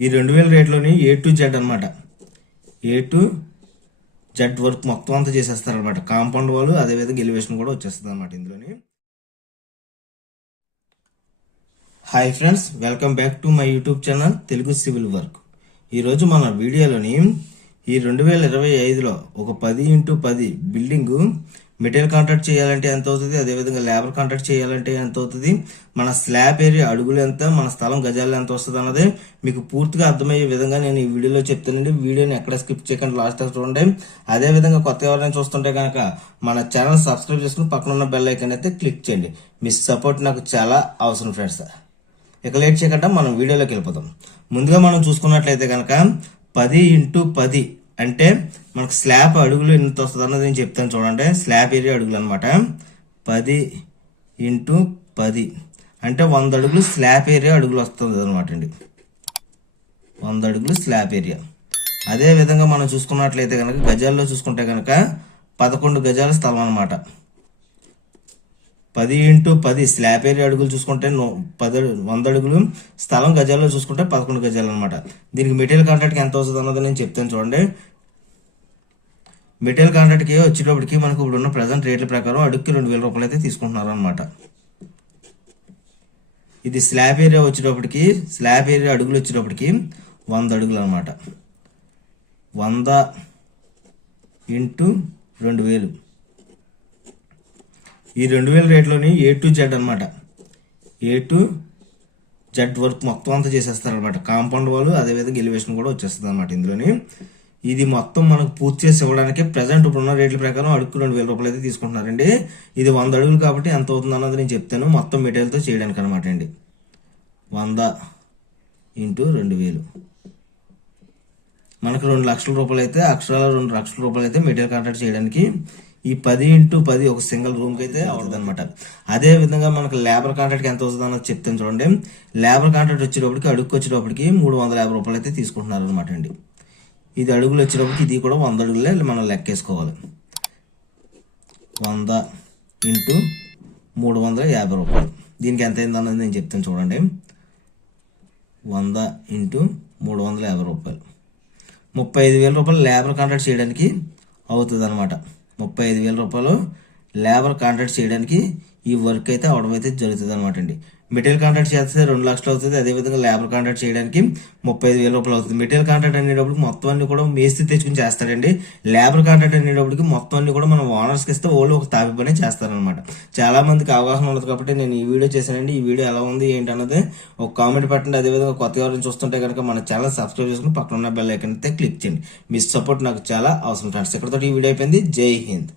ఈ రెండు వేల రేట్లోని ఏ టు జెడ్ అనమాట ఏ టు జెడ్ వర్క్ మొత్తం అంతా చేసేస్తారనమాట కాంపౌండ్ వాళ్ళు అదేవిధంగా ఎలివేషన్ కూడా వచ్చేస్తుంది అనమాట ఇందులోని. Hi friends welcome back to my YouTube channel Telugu civil work ఈరోజు మన వీడియోలోని ఈ రెండు వేల ఇరవై ఐదులో ఒక పది ఇంటూ పది బిల్డింగ్ మెటీరియల్ కాంట్రాక్ట్ చేయాలంటే ఎంత అవుతుంది? అదేవిధంగా లేబర్ కాంట్రాక్ట్ చేయాలంటే ఎంత అవుతుంది? మన స్లాబ్ ఏరియా అడుగులు ఎంత? మన స్థలం గజాలు ఎంత వస్తుంది అన్నది మీకు పూర్తిగా అర్థమయ్యే విధంగా నేను ఈ వీడియోలో చెప్తానండి. వీడియోని ఎక్కడ స్కిప్ చేయకుండా లాస్ట్ చూడండి. అదే విధంగా కొత్త ఎవరైనా చూస్తుంటే కనుక మన ఛానల్ సబ్స్క్రైబ్ చేసుకుని పక్కన ఉన్న బెల్ ఐకన్ అయితే క్లిక్ చేయండి. మీ సపోర్ట్ నాకు చాలా అవసరం ఫ్రెండ్స్. ఇక లేట్ చేయకుండా మనం వీడియోలోకి వెళ్ళిపోతాం ముందుగా మనం చూసుకున్నట్లయితే కనుక పది ఇంటూ పది అంటే మనకు స్లాబ్ అడుగులు ఎంత వస్తుంది అన్నది నేను చెప్తాను చూడండి. స్లాబ్ ఏరియా అడుగులు అనమాట పది ఇంటూ పది. అంటే వంద అడుగులు స్లాబ్ ఏరియా అడుగులు వస్తుంది అనమాట అండి. వంద అడుగులు స్లాబ్ ఏరియా. అదే విధంగా మనం చూసుకున్నట్లయితే కనుక గజాల్లో చూసుకుంటే కనుక పదకొండు గజాల స్థలం అనమాట పది ఇంటూ పది స్లాబ్ ఏరియా అడుగులు చూసుకుంటే నో పది వంద అడుగులు. స్థలం గజాల్లో చూసుకుంటే పదకొండు గజాలు అనమాట దీనికి మెటీరియల్ కాంట్రాక్ట్కి ఎంత వస్తుంది అన్నది నేను చెప్తాను చూడండి. మెటీరియల్ కాంట్రాక్ట్కి వచ్చేటప్పటికి మనకు ఇప్పుడున్న ప్రజెంట్ రేట్ల ప్రకారం అడుగుకి రెండు వేల రూపాయలు అయితే తీసుకుంటున్నారు అనమాట ఇది స్లాబ్ ఏరియా వచ్చేటప్పటికి స్లాబ్ ఏరియా అడుగులు వచ్చేటప్పటికి వంద అడుగులు అనమాట వంద ఇంటూ రెండు వేలు. ఈ రెండు వేల రేట్లోని ఏ టు జెడ్ అనమాట ఏ టు జెడ్ వర్క్ మొత్తం అంతా చేసేస్తారనమాట కాంపౌండ్ వాళ్ళు అదేవిధంగా ఎలివేషన్ కూడా వచ్చేస్తుంది అనమాట ఇందులోని. ఇది మొత్తం మనకు పూర్తి చేసి ఇవ్వడానికి ప్రజెంట్ ఇప్పుడున్న రేట్ల ప్రకారం అడుగు రెండు వేల రూపాయలు అయితే తీసుకుంటున్నారండి. ఇది వంద అడుగులు కాబట్టి ఎంత అవుతుంది అన్నది నేను చెప్తాను. మొత్తం మెటీరియల్తో చేయడానికి అనమాట అండి. వంద ఇంటూ రెండు వేలు. మనకు రెండు లక్షల రూపాయలు అయితే అక్షరాల రెండు లక్షల రూపాయలు అయితే మెటీరియల్ కాంట్రాక్ట్ చేయడానికి ఈ పది ఇంటూ పది ఒక సింగిల్ రూమ్కి అయితే అవుతుంది అనమాట అదే విధంగా మనకు లేబర్ కాంట్రాక్ట్ ఎంత అవుతుంది అన్నది చెప్తాను చూడండి. లేబర్ కాంట్రాక్ట్ వచ్చేటప్పటికి అడుగుకి వచ్చేటప్పటికి మూడు వందల యాభై రూపాయలు అయితే తీసుకుంటున్నారు అనమాట అండి. ఇది అడుగులు వచ్చేటప్పటికి ఇది కూడా వంద అడుగులే మనం లెక్కేసుకోవాలి. వంద ఇంటూ మూడు వందల యాభై రూపాయలు. దీనికి ఎంత అయింది అన్నది నేను చెప్తాను చూడండి. వంద ఇంటూ మూడు వందల యాభై రూపాయలు. ముప్పై ఐదు వేల రూపాయలు లేబర్ కాంట్రాక్ట్ చేయడానికి అవుతుంది అనమాట ముప్పై ఐదు వేల రూపాయలు లేబర్ కాంట్రాక్ట్ చేయడానికి ఈ వర్క్ అయితే అవడం అయితే జరుగుతుంది అనమాట అండి. మెటీరియల్ కాంట్రాక్ట్ చేస్తే రెండు లక్షలు అవుతుంది అదేవిధంగా లేబర్ కాంట్రాక్ట్ చేయడానికి ముప్పై ఐదు వేల రూపాయలు అవుతుంది. మెటీరియల్ కాంట్రాక్ట్ అనేటప్పుడు మొత్తం అన్ని కూడా మేస్త్రి తెచ్చుకుని చేస్తాడండి. లేబర్ కాంట్రాక్ట్ అనేటప్పటికి మొత్తం అన్ని కూడా మనం ఓనర్స్కి ఇస్తే వాళ్ళు ఒక తాపి పని చేస్తారనమాట చాలా మందికి అవగాహన ఉండదు కాబట్టి నేను ఈ వీడియో చేశానండి. ఈ వీడియో ఎలా ఉంది ఏంటి అన్నది ఒక కామెంట్ పెట్టండి. అదేవిధంగా కొత్త ఎవరైనా చూస్తుంటే కనుక మన ఛానల్ సబ్స్క్రైబ్ చేసుకుని పక్కన ఉన్న బెల్ ఐకన్ అయితే క్లిక్ చేయండి. మీ సపోర్ట్ నాకు చాలా అవసరం ఫ్రెండ్స్ ఇక్కడతో ఈ వీడియో అయిపోయింది. జై హింద్.